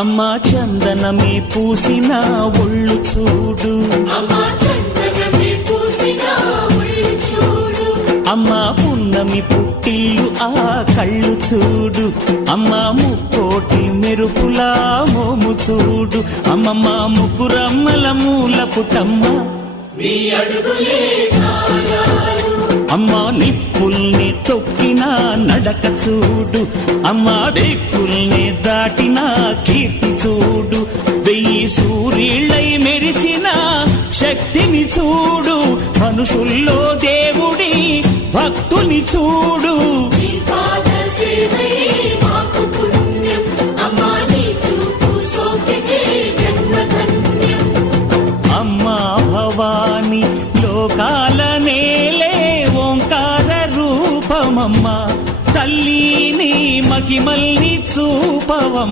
అమ్మా చందనమే పూసిన ఒళ్ళు చూడు, అమ్మా పున్నమి పుట్టిల్లు ఆ కళ్ళు చూడు, అమ్మా ముక్కోటి మెరుపులా మోము చూడు, అమ్మమ్మ ముగ్గురమ్మల మూల పుటమ్మ అమ్మా నిప్పుల్ని తొక్కిన నడక చూడు, అమ్మా దిక్కుల్ని దాటిన కీర్తి చూడు, 1000 సూర్యుళ్ళై మెరిసిన శక్తిని చూడు, మనుషుల్లో దేవుడి భక్తుని చూడు. అమ్మా భవాని లోకాల నేలే ఓంకార రూపమమ్మ, తల్లిని మహిమల్ని చూపవమ్మ.